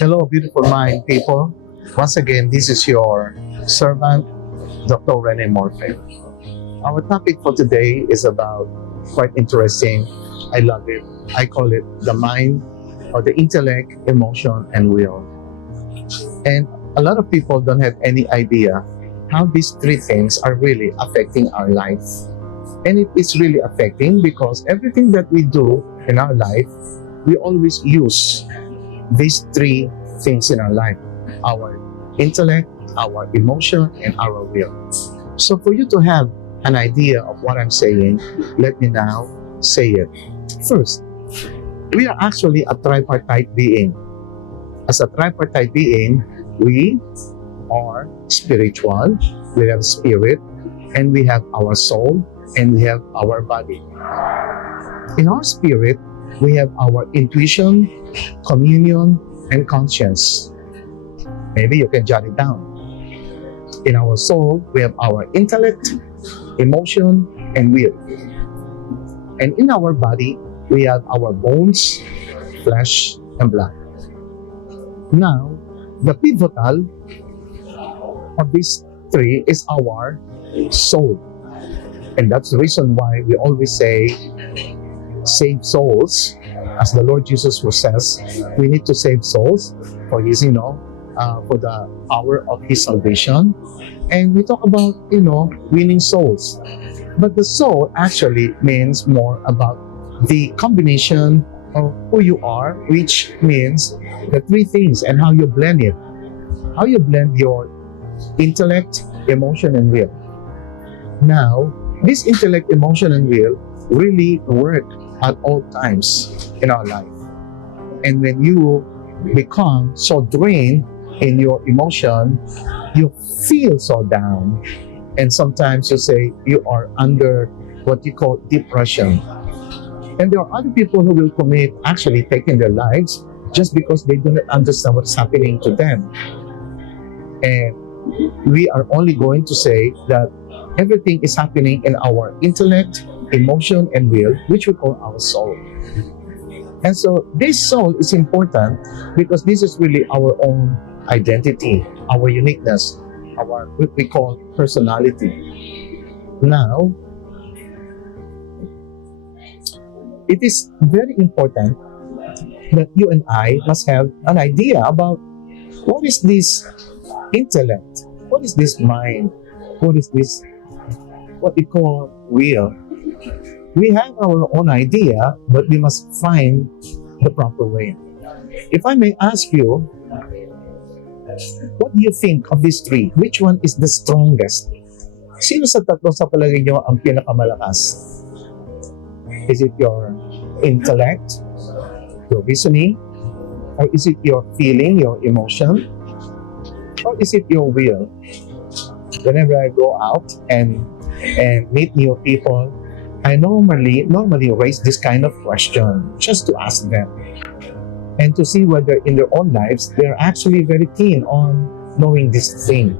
Hello, beautiful mind people. Once again, this is your servant, Dr. Rene Morfe. Our topic for today is about quite interesting. I love it. I call it the mind or the intellect, emotion, and will. And a lot of people don't have any idea how these three things are really affecting our life. And it is really affecting because everything that we do in our life, we always use these three things in our life: our intellect, our emotion, and our will. So, for you to have an idea of what I'm saying, let me now say it. First, we are actually a tripartite being. As a tripartite being, we are spiritual, we have spirit, and we have our soul, and we have our body. In our spirit, we have our intuition, communion, and conscience. Maybe you can jot it down. In our soul, we have our intellect, emotion, and will. And in our body, we have our bones, flesh, and blood. Now, the pivotal of these three is our soul. And that's the reason why we always say, save souls. As the Lord Jesus says, we need to save souls for His, for the power of His salvation. And we talk about, winning souls. But the soul actually means more about the combination of who you are, which means the three things and how you blend it. How you blend your intellect, emotion, and will. Now, this intellect, emotion, and will really work at all times in our life. And when you become so drained in your emotion, you feel so down. And sometimes you say you are under what you call depression. And there are other people who will commit actually taking their lives just because they do not understand what's happening to them. And we are only going to say that everything is happening in our intellect, emotion, and will, which we call our soul. And so this soul is important because this is really our own identity, our uniqueness, our what we call personality. Now, it is very important that you and I must have an idea about what is this intellect, what is this mind, what is this, what we call will. We have our own idea, but we must find the proper way. If I may ask you, what do you think of these three? Which one is the strongest? Sino sa tatlo sa palagay nyo ang pinakamalakas? Is it your intellect, your reasoning, or is it your feeling, your emotion, or is it your will? Whenever I go out and meet new people, I normally raise this kind of question just to ask them and to see whether in their own lives they're actually very keen on knowing this thing.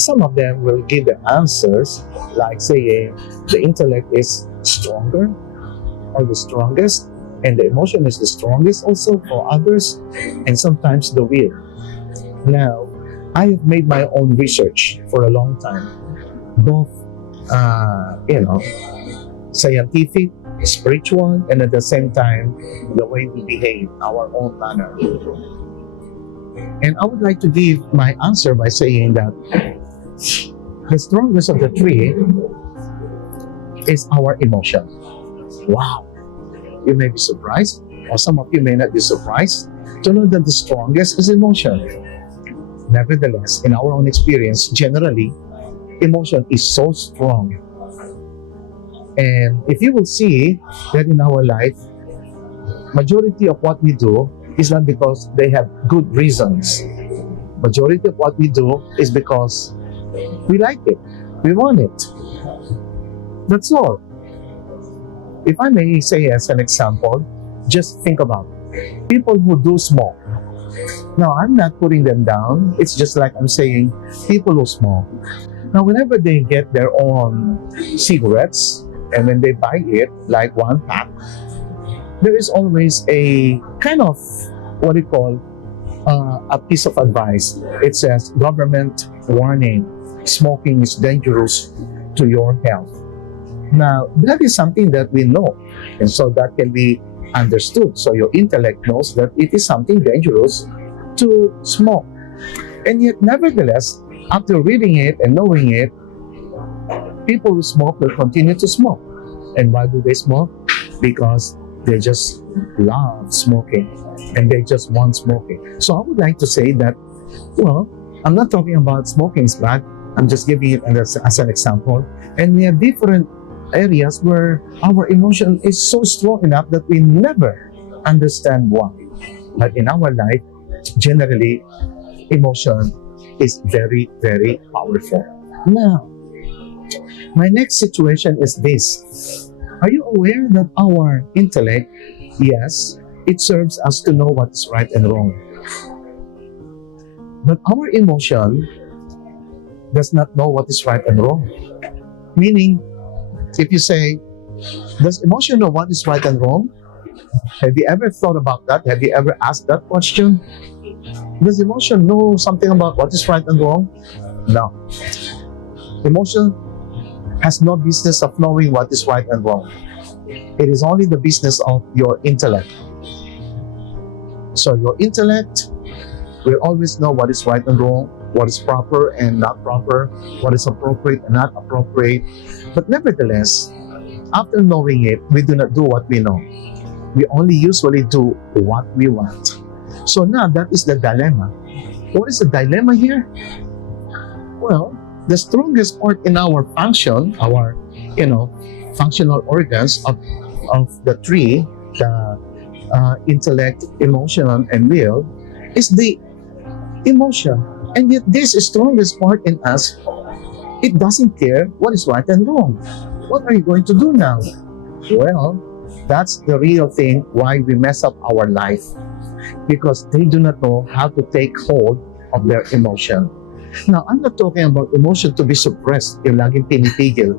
Some of them will give the answers like saying the intellect is stronger or the strongest, and the emotion is the strongest also for others, and sometimes the will. Now, I have made my own research for a long time, both scientific, spiritual, and at the same time, the way we behave, our own manner. And I would like to give my answer by saying that the strongest of the three is our emotion. Wow! You may be surprised, or some of you may not be surprised, to know that the strongest is emotion. Nevertheless, in our own experience, generally, emotion is so strong. And if you will see that in our life, majority of what we do is not because they have good reasons. Majority of what we do is because we like it, we want it. That's all. If I may say as an example, just think about people who do smoke. Now, I'm not putting them down. It's just like I'm saying people who smoke. Now, whenever they get their own cigarettes, and when they buy it, like one pack, there is always a kind of what we call a piece of advice. It says, government warning, smoking is dangerous to your health. Now, that is something that we know, and so that can be understood. So your intellect knows that it is something dangerous to smoke. And yet, nevertheless, after reading it and knowing it, people who smoke will continue to smoke. And why do they smoke? Because they just love smoking and they just want smoking. So I would like to say that, well, I'm not talking about smoking is bad. I'm just giving it as an example. And we have different areas where our emotion is so strong enough that we never understand why. But in our life, generally, emotion is very, very powerful. Now, my next situation is this. Are you aware that our intellect, yes, it serves us to know what is right and wrong. But our emotion does not know what is right and wrong. Meaning, if you say, does emotion know what is right and wrong? Have you ever thought about that? Have you ever asked that question? Does emotion know something about what is right and wrong? No. Emotion has no business of knowing what is right and wrong. It is only the business of your intellect. So your intellect will always know what is right and wrong, what is proper and not proper, what is appropriate and not appropriate. But nevertheless, after knowing it, we do not do what we know. We only usually do what we want. So now that is the dilemma. What is the dilemma here? Well, the strongest part in our function, our functional organs of the three, the intellect, emotion, and will, is the emotion. And yet this strongest part in us, it doesn't care what is right and wrong. What are you going to do now? Well, that's the real thing why we mess up our life. Because they do not know how to take hold of their emotion. Now, I'm not talking about emotion to be suppressed, yung laging pinitigil.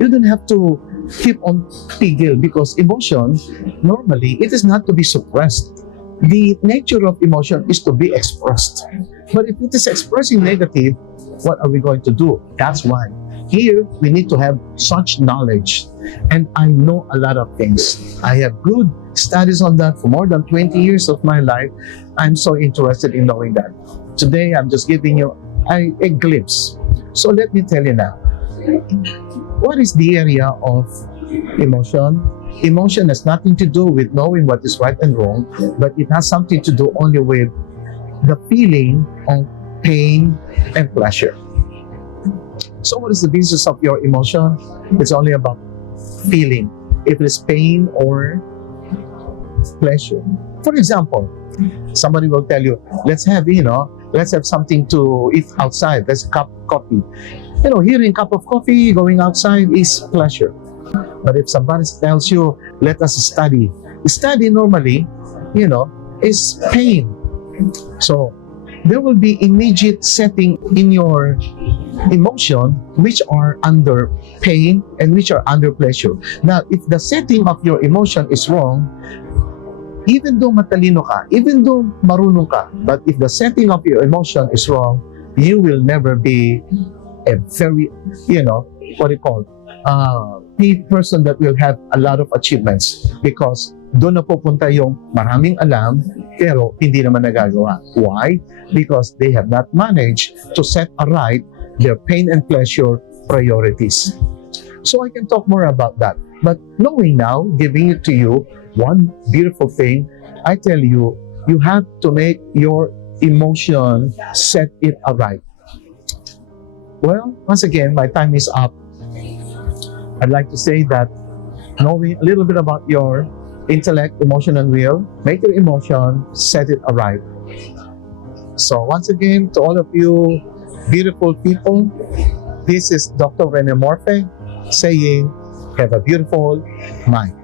You don't have to keep on tigil because emotion, normally, it is not to be suppressed. The nature of emotion is to be expressed. But if it is expressing negative, what are we going to do? That's why here we need to have such knowledge. And I know a lot of things. I have good studies on that for more than 20 years of my life. I'm so interested in knowing that. Today, I'm just giving you a glimpse. So let me tell you now. What is the area of emotion? Emotion has nothing to do with knowing what is right and wrong, but it has something to do only with the feeling of pain and pleasure. So what is the basis of your emotion? It's only about feeling, if it is pain or pleasure. For example, somebody will tell you, let's have something to eat outside. Let's cup coffee. Hearing cup of coffee, going outside is pleasure. But if somebody tells you, let us study. Study normally, is pain. So there will be immediate setting in your emotion which are under pain and which are under pleasure. Now, if the setting of your emotion is wrong, even though matalino ka, even though marunong ka, but if the setting of your emotion is wrong, you will never be a very, person that will have a lot of achievements because doon na pupunta yung maraming alam pero hindi naman nagagawa. Why? Because they have not managed to set aright their pain and pleasure priorities. So I can talk more about that. But knowing now, giving it to you, one beautiful thing, I tell you, you have to make your emotion set it aright. Well, once again, my time is up. I'd like to say that knowing a little bit about your intellect, emotion, and will, make your emotion, set it aright. So once again, to all of you beautiful people, this is Dr. Rene Morfe saying, have a beautiful mind.